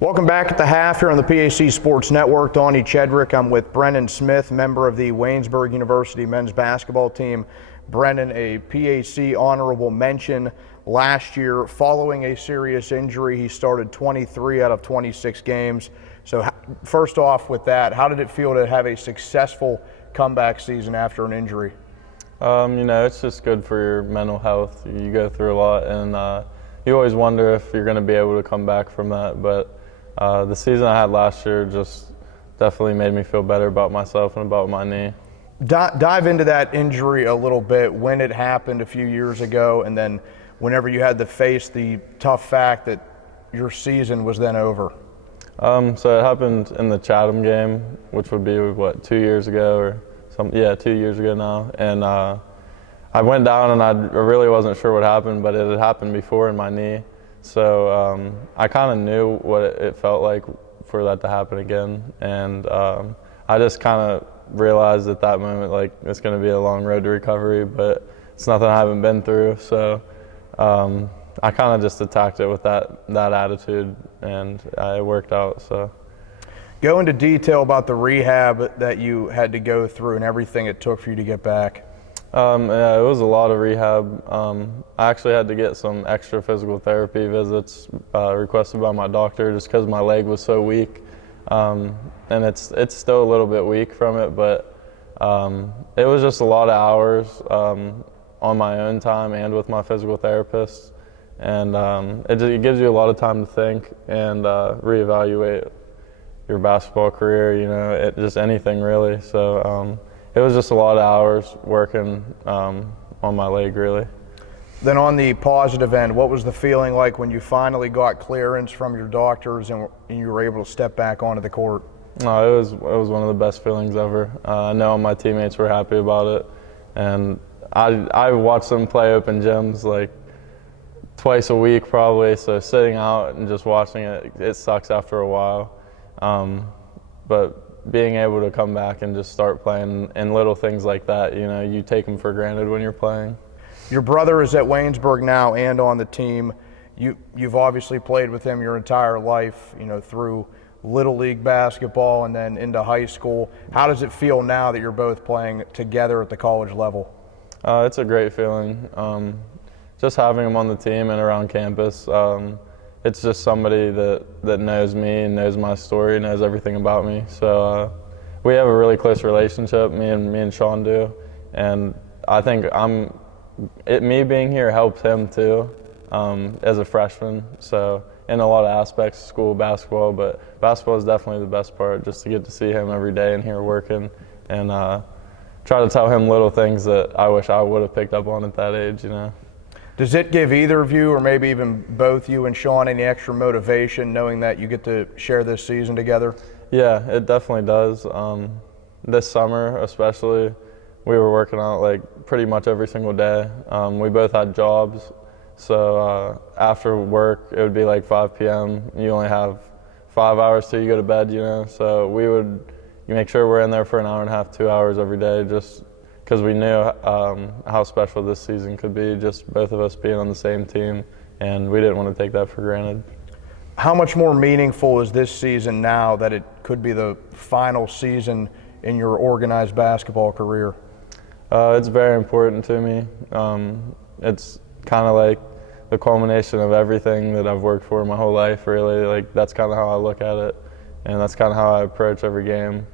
Welcome back at the half here on the PAC Sports Network. Donnie Chedrick. I'm with Brennan Smith, member of the Waynesburg University men's basketball team. Brennan, a PAC honorable mention last year. Following a serious injury, he started 23 out of 26 games. So first off with that, how did it feel to have a successful comeback season after an injury? It's just good for your mental health. You go through a lot, and you always wonder if you're going to be able to come back from that. But the season I had last year just definitely made me feel better about myself and about my knee. Dive into that injury a little bit, when it happened a few years ago, and then whenever you had to face the tough fact that your season was then over. So it happened in the Chatham game, which would be, 2 years ago or something? Yeah, 2 years ago now. And I went down and I really wasn't sure what happened, but it had happened before in my knee. So I kind of knew what it felt like for that to happen again. And I just kind of realized at that moment, like, it's going to be a long road to recovery, but it's nothing I haven't been through. So I kind of just attacked it with that attitude, and it worked out. So, go into detail about the rehab that you had to go through and everything it took for you to get back. Yeah, it was a lot of rehab. I actually had to get some extra physical therapy visits requested by my doctor just because my leg was so weak. And it's still a little bit weak from it, but it was just a lot of hours on my own time and with my physical therapist. And it gives you a lot of time to think and reevaluate your basketball career, just anything really. So it was just a lot of hours working on my leg, really. Then on the positive end, what was the feeling like when you finally got clearance from your doctors and you were able to step back onto the court? No, it was one of the best feelings ever. I know my teammates were happy about it, and I watched them play open gyms like twice a week probably, so sitting out and just watching it sucks after a while. But being able to come back and just start playing and little things like that, you take them for granted when you're playing. Your brother is at Waynesburg now and on the team. You've obviously played with him your entire life, through Little League basketball and then into high school. How does it feel now that you're both playing together at the college level? It's a great feeling. Just having him on the team and around campus, it's just somebody that knows me and knows my story, knows everything about me. So we have a really close relationship, me and Sean do, and I think me being here helps him too, as a freshman. So in a lot of aspects, school, basketball, but basketball is definitely the best part, just to get to see him every day and here working, and try to tell him little things that I wish I would have picked up on at that age, Does it give either of you, or maybe even both you and Sean, any extra motivation knowing that you get to share this season together? Yeah, it definitely does. This summer especially, we were working out like pretty much every single day. We both had jobs, so after work it would be like 5 p.m. You only have 5 hours till you go to bed, so you make sure we're in there for an hour and a half, 2 hours every day, just because we knew how special this season could be, just both of us being on the same team, and we didn't want to take that for granted. How much more meaningful is this season now that it could be the final season in your organized basketball career? It's very important to me. It's kind of like the culmination of everything that I've worked for my whole life, really. Like, that's kind of how I look at it, and that's kind of how I approach every game.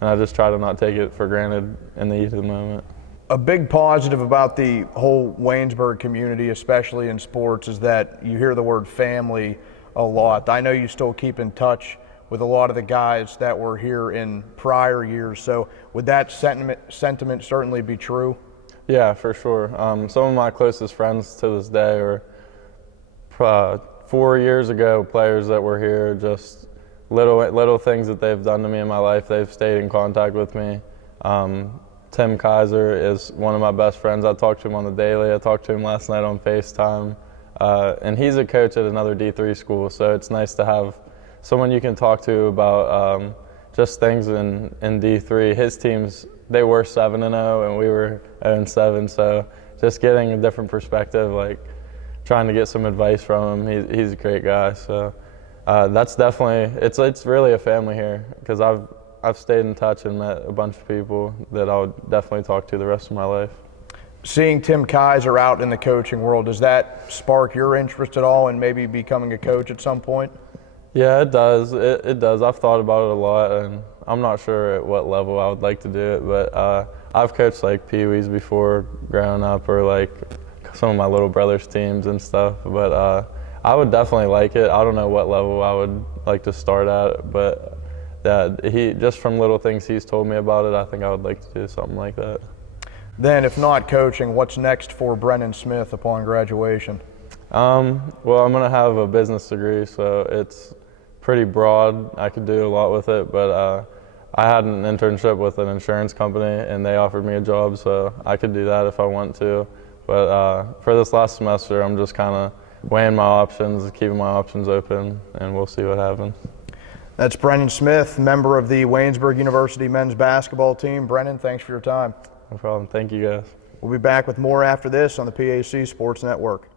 And I just try to not take it for granted in the heat of the moment. A big positive about the whole Waynesburg community, especially in sports, is that you hear the word family a lot. I know you still keep in touch with a lot of the guys that were here in prior years. So would that sentiment certainly be true? Yeah, for sure. Some of my closest friends to this day are 4 years ago players that were here, just little things that they've done to me in my life. They've stayed in contact with me. Tim Kaiser is one of my best friends. I talk to him on the daily. I talked to him last night on FaceTime. And he's a coach at another D3 school, so it's nice to have someone you can talk to about just things in D3. His teams, they were 7-0 and we were 0-7, so just getting a different perspective, like trying to get some advice from him. He's a great guy, so That's definitely, it's really a family here, because I've stayed in touch and met a bunch of people that I'll definitely talk to the rest of my life. Seeing Tim Kaiser out in the coaching world, does that spark your interest at all in maybe becoming a coach at some point? Yeah, it does. It does. I've thought about it a lot, and I'm not sure at what level I would like to do it, but I've coached like Pee-wees before growing up, or like some of my little brother's teams and stuff, but I would definitely like it. I don't know what level I would like to start at, but just from little things he's told me about it, I think I would like to do something like that. Then, if not coaching, what's next for Brennan Smith upon graduation? Well, I'm going to have a business degree, so it's pretty broad. I could do a lot with it, but I had an internship with an insurance company, and they offered me a job, so I could do that if I want to. But for this last semester, I'm just kind of weighing my options, keeping my options open, and we'll see what happens. That's Brennan Smith, member of the Waynesburg University men's basketball team. Brennan, thanks for your time. No problem. Thank you, guys. We'll be back with more after this on the PAC Sports Network.